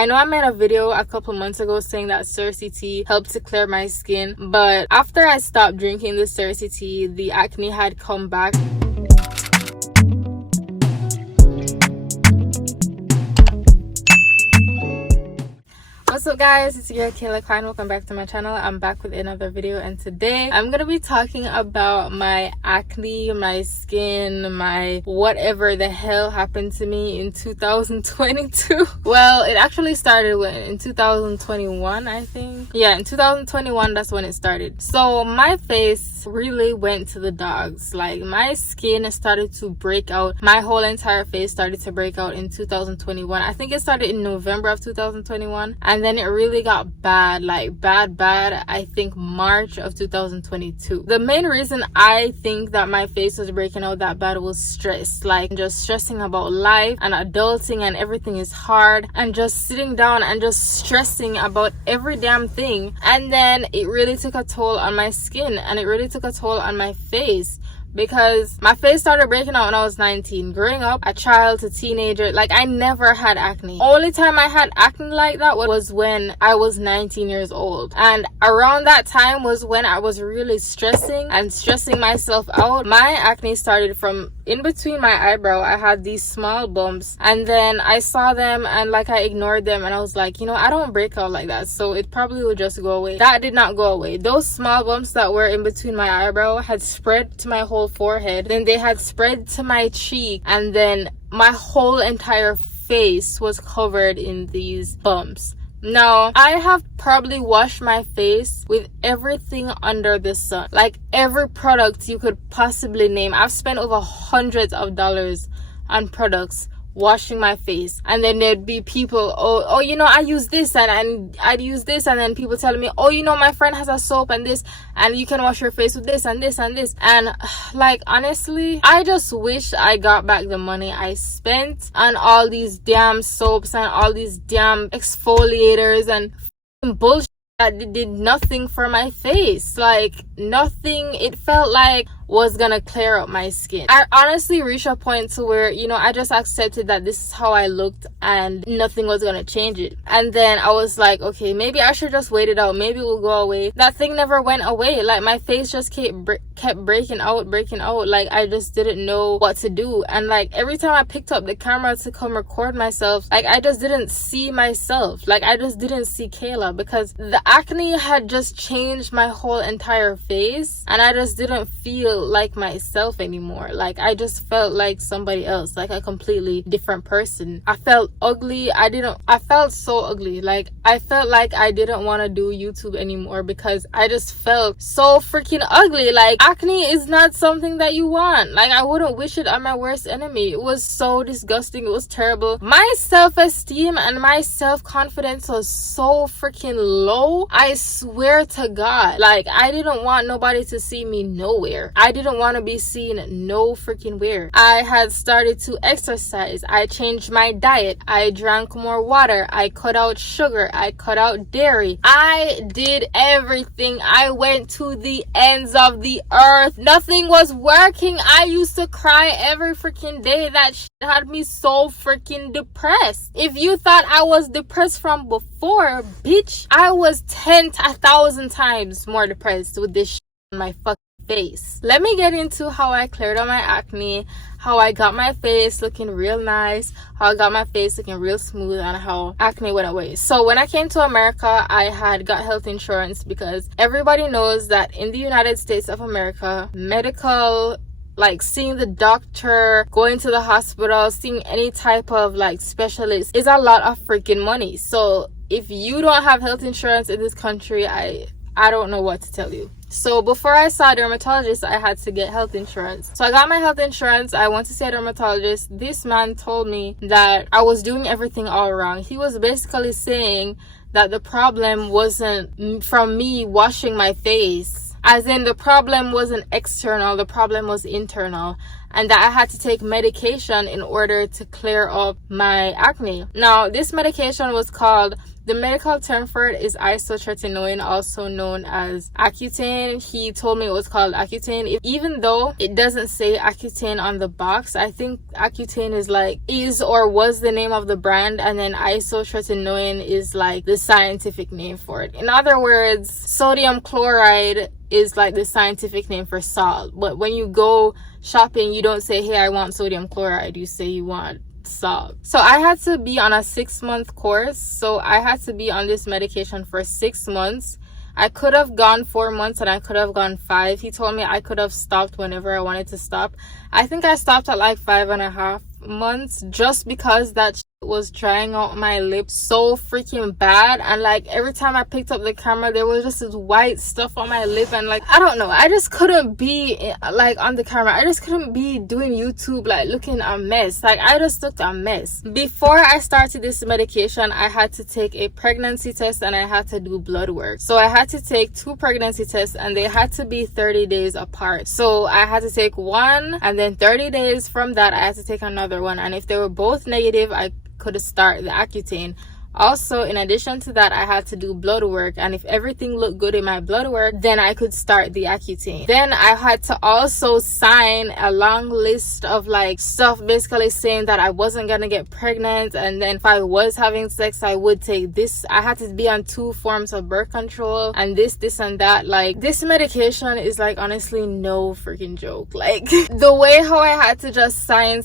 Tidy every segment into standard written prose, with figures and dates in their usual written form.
I know I made a video a couple months ago saying that Cersei tea helped to clear my skin, but after I stopped drinking the Cersei tea, the acne had come back. What's up guys, it's your Kayla Klein. Welcome back to my channel. I'm back with another video, and today I'm gonna be talking about my acne, my skin, my whatever the hell happened to me in 2022. Well, it actually started in 2021, I think. Yeah, in 2021, that's when it started. So my face really went to the dogs. Like, my skin started to break out. My whole entire face started to break out in 2021. I think it started in November of 2021, and then it really got bad, like bad, I think March of 2022. The main reason I think that my face was breaking out that bad was stress. Like, just stressing about life and adulting, and everything is hard, and just sitting down and just stressing about every damn thing. And then it really took a toll on my skin, and it really took a toll on my face, because my face started breaking out when I was 19. Growing up, a child to teenager, like, I never had acne. Only time I had acne like that was when I was 19 years old, and around that time was when I was really stressing myself out. My acne started from in between my eyebrow. I had these small bumps, and then I saw them and like I ignored them, and I was like, you know, I don't break out like that, so it probably will just go away. That did not go away. Those small bumps that were in between my eyebrow had spread to my whole forehead, then they had spread to my cheek, and then my whole entire face was covered in these bumps. Now, I have probably washed my face with everything under the sun, like every product you could possibly name. I've spent over hundreds of dollars on products washing my face, and then there'd be people, oh you know, I use this, and I'd use this, and then people telling me, oh, you know, my friend has a soap and this, and you can wash your face with this and this and this. And like, honestly, I just wish I got back the money I spent on all these damn soaps and all these damn exfoliators and bullshit that did nothing for my face. Like, nothing it felt like was gonna clear up my skin. I honestly reached a point to where, you know, I just accepted that this is how I looked and nothing was gonna change it. And then I was like, okay, maybe I should just wait it out, maybe it will go away. That thing never went away. Like, my face just kept breaking out. Like, I just didn't know what to do. And like, every time I picked up the camera to come record myself, like, I just didn't see myself. Like, I just didn't see Kayla, because the acne had just changed my whole entire face, and I just didn't feel like myself anymore. Like, I just felt like somebody else, like a completely different person. I felt ugly. I felt so ugly. Like, I felt like I didn't want to do YouTube anymore, because I just felt so freaking ugly. Like, acne is not something that you want. Like, I wouldn't wish it on my worst enemy. It was so disgusting. It was terrible. My self-esteem and my self-confidence was so freaking low. I swear to God. Like, I didn't want nobody to see me nowhere. I didn't want to be seen no freaking where. I had started to exercise. I changed my diet. I drank more water. I cut out sugar. I cut out dairy. I did everything. I went to the ends of the earth. Nothing was working. I used to cry every freaking day. That shit had me so freaking depressed. If you thought I was depressed from before, bitch, I was 10,000 times more depressed with this shit on my fucking face. Let me get into how I cleared up my acne, how I got my face looking real nice, how I got my face looking real smooth, and how acne went away. So when I came to America, I had got health insurance, because everybody knows that in the United States of America, medical, like seeing the doctor, going to the hospital, seeing any type of like specialist is a lot of freaking money. So if you don't have health insurance in this country, I don't know what to tell you. So before I saw a dermatologist, I had to get health insurance. So I got my health insurance. I went to see a dermatologist. This man told me that I was doing everything all wrong. He was basically saying that the problem wasn't from me washing my face. as in the problem wasn't external, the problem was internal, and that I had to take medication in order to clear up my acne. Now, this medication was called, the medical term for it is isotretinoin, also known as Accutane. He told me it was called Accutane, even though it doesn't say Accutane on the box. I think Accutane is or was the name of the brand, and then isotretinoin is like the scientific name for it. In other words, sodium chloride is like the scientific name for salt, but when you go shopping, you don't say, hey, I want sodium chloride, you say you want salt. So I had to be on a 6-month course, so I had to be on this medication for 6 months. I could have gone 4 months and I could have gone 5. He told me I could have stopped whenever I wanted to stop. I think I stopped at like 5.5 months, just because that was drying out my lips so freaking bad, and like every time I picked up the camera there was just this white stuff on my lip, and like I don't know, I just couldn't be like on the camera, I just couldn't be doing YouTube like looking a mess. Like I just looked a mess. Before I started this medication, I had to take a pregnancy test and I had to do blood work. So I had to take 2 pregnancy tests and they had to be 30 days apart. So I had to take one, and then 30 days from that I had to take another one, and if they were both negative I could start the Accutane. Also, in addition to that, I had to do blood work, and if everything looked good in my blood work, then I could start the Accutane. Then I had to also sign a long list of like stuff basically saying that I wasn't gonna get pregnant, and then if I was having sex I would take this. I had to be on 2 forms of birth control and this and that. Like this medication is like honestly no freaking joke. Like the way how I had to just sign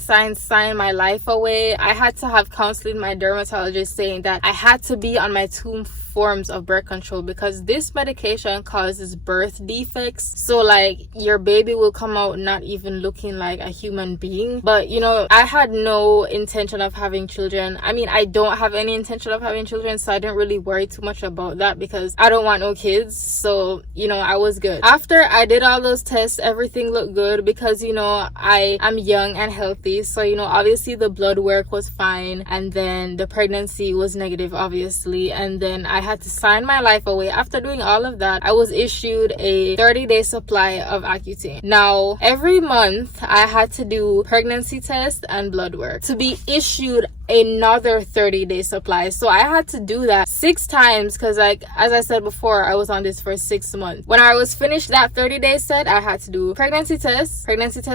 my life away, I had to have counseling my dermatologist saying that I had to be on my 2 forms of birth control because this medication causes birth defects. So like your baby will come out not even looking like a human being. But you know, I had no intention of having children. I mean, I don't have any intention of having children, so I didn't really worry too much about that because I don't want no kids. So you know, I was good. After I did all those tests, everything looked good because you know, I am young and healthy, so you know, obviously the blood work was fine, and then the pregnancy was negative obviously, and then I had to sign my life away. After doing all of that, I was issued a 30-day supply of Accutane. Now every month I had to do pregnancy test and blood work to be issued another 30-day supply. So I had to do that 6 times because like as I said before, I was on this for 6 months. When I was finished that 30-day set, I had to do pregnancy test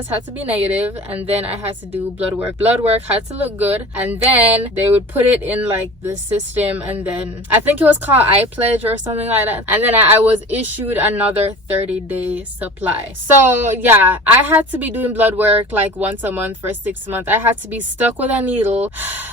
had to be negative, and then I had to do blood work had to look good, and then they would put it in like the system, and then I think it was called iPledge or something like that, and then I was issued another 30-day supply. So yeah, I had to be doing blood work like once a month for 6 months. I had to be stuck with a needle.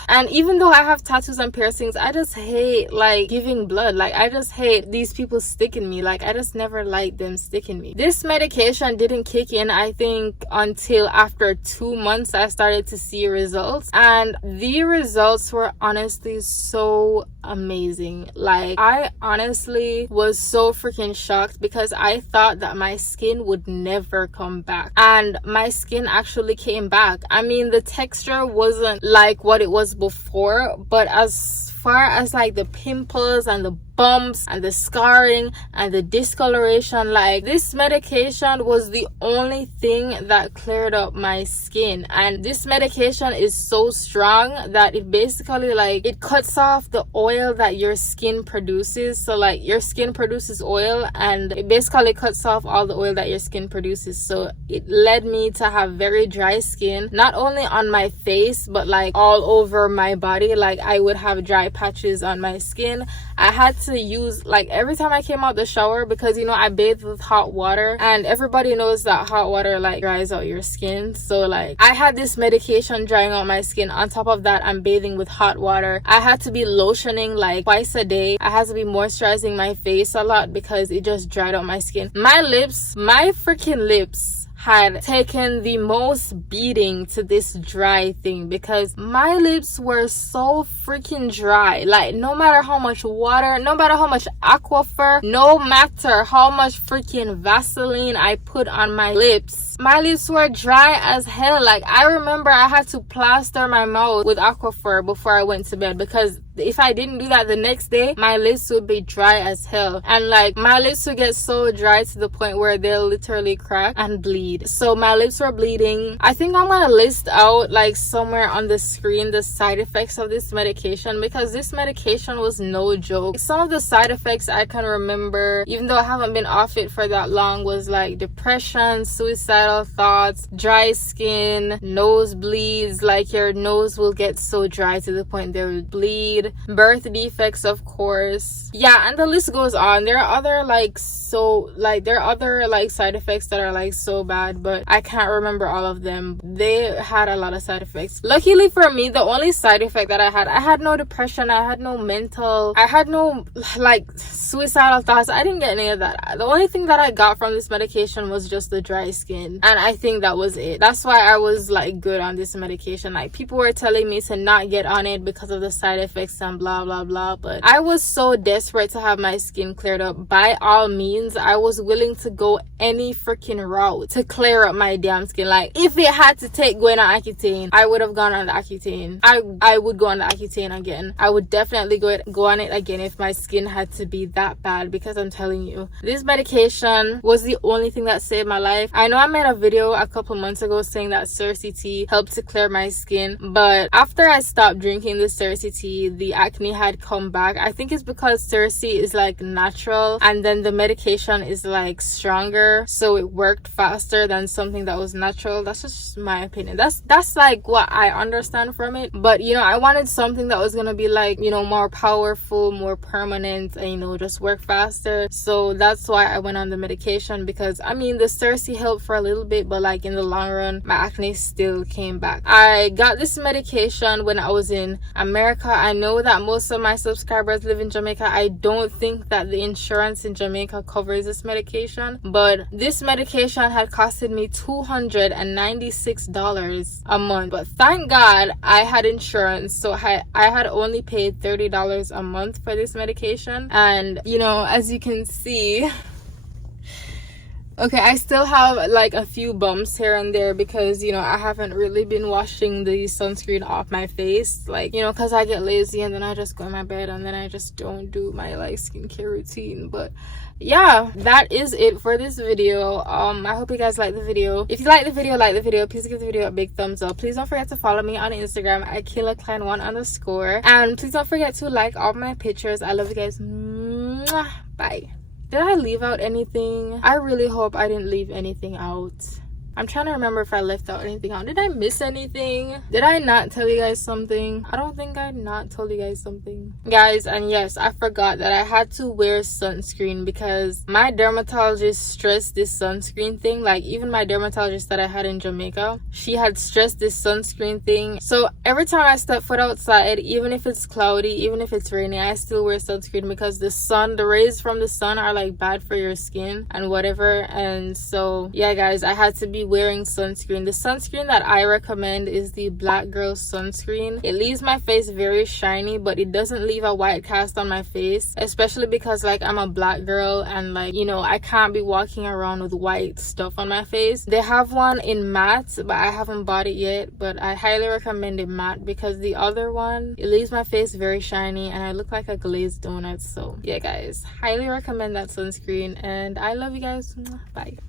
And even though I have tattoos and piercings, I just hate like giving blood. Like I just hate these people sticking me. Like I just never liked them sticking me. This medication didn't kick in, I think, until after 2 months I started to see results, and the results were honestly so amazing. Like I honestly was so freaking shocked because I thought that my skin would never come back, and my skin actually came back. I mean, the texture wasn't like what it was before, but as far as like the pimples and the bumps and the scarring and the discoloration, like this medication was the only thing that cleared up my skin. And this medication is so strong that it basically like it cuts off the oil that your skin produces. So like your skin produces oil, and it basically cuts off all the oil that your skin produces. So it led me to have very dry skin, not only on my face but like all over my body. Like I would have dry patches on my skin. I had to use like every time I came out the shower, because you know I bathe with hot water, and everybody knows that hot water like dries out your skin. So like I had this medication drying out my skin. On top of that, I'm bathing with hot water. I had to be lotioning like twice a day. I had to be moisturizing my face a lot because it just dried out my skin. My freaking lips had taken the most beating to this dry thing because my lips were so freaking dry. Like no matter how much water, no matter how much Aquaphor, no matter how much freaking Vaseline I put on my lips were dry as hell. Like I remember I had to plaster my mouth with Aquaphor before I went to bed because if I didn't do that the next day, my lips would be dry as hell. And like my lips would get so dry to the point where they'll literally crack and bleed. So my lips were bleeding. I think I'm gonna list out like somewhere on the screen the side effects of this medication, because this medication was no joke. Some of the side effects I can remember, even though I haven't been off it for that long, was like depression, suicidal thoughts, dry skin, nosebleeds, like your nose will get so dry to the point they will bleed, birth defects, of course. Yeah, and the list goes on. There are other side effects that are like so bad, but I can't remember all of them. They had a lot of side effects. Luckily for me, the only side effect that I had no depression, I had no like suicidal thoughts. I didn't get any of that. The only thing that I got from this medication was just the dry skin, and I think that was it. That's why I was like good on this medication. Like people were telling me to not get on it because of the side effects and blah blah blah, but I was so desperate to have my skin cleared up. By all means, I was willing to go any freaking route to clear up my damn skin. Like if it had to take going on Accutane, I would have gone on the Accutane. I would go on the Accutane again. I would definitely go on it again if my skin had to be that bad, because I'm telling you, this medication was the only thing that saved my life. I know I made a video a couple months ago saying that Cersei tea helped to clear my skin, but after I stopped drinking the Cersei tea, the acne had come back. I think it's because Cersei is like natural, and then the medication is like stronger, so it worked faster than something that was natural. That's just my opinion. That's like what I understand from it. But you know, I wanted something that was gonna be like, you know, more powerful, more permanent, and you know, just work faster. So that's why I went on the medication, because I mean the Cersei helped for a little bit, but like in the long run my acne still came back. I got this medication when I was in America. I know that most of my subscribers live in Jamaica. I don't think that the insurance in Jamaica covers this medication, but this medication had costed me $296 a month. But thank God I had insurance, so I had only paid $30 a month for this medication. And you know, as you can see, okay, I still have like a few bumps here and there because, you know, I haven't really been washing the sunscreen off my face, like, you know, because I get lazy and then I just go in my bed and then I just don't do my like skincare routine. But yeah, that is it for this video. I hope you guys like the video. If you like the video, please give the video a big thumbs up. Please don't forget to follow me on Instagram at Kayla Klein 1_, and please don't forget to like all my pictures. I love you guys. Mwah. Bye. Did I leave out anything? I really hope I didn't leave anything out. I'm trying to remember if I left out anything out. Did I miss anything? Did I not tell you guys something? I don't think I not told you guys something. Guys, and yes, I forgot that I had to wear sunscreen because my dermatologist stressed this sunscreen thing. Like even my dermatologist that I had in Jamaica, she had stressed this sunscreen thing. So every time I step foot outside, even if it's cloudy, even if it's rainy, I still wear sunscreen because the rays from the sun are like bad for your skin and whatever. And so yeah guys, I had to be wearing sunscreen. The sunscreen that I recommend is the Black Girl sunscreen. It leaves my face very shiny, but it doesn't leave a white cast on my face, especially because like I'm a black girl and like, you know, I can't be walking around with white stuff on my face. They have one in matte, but I haven't bought it yet, but I highly recommend it matte because the other one, it leaves my face very shiny and I look like a glazed donut. So yeah guys, highly recommend that sunscreen, and I love you guys. Bye.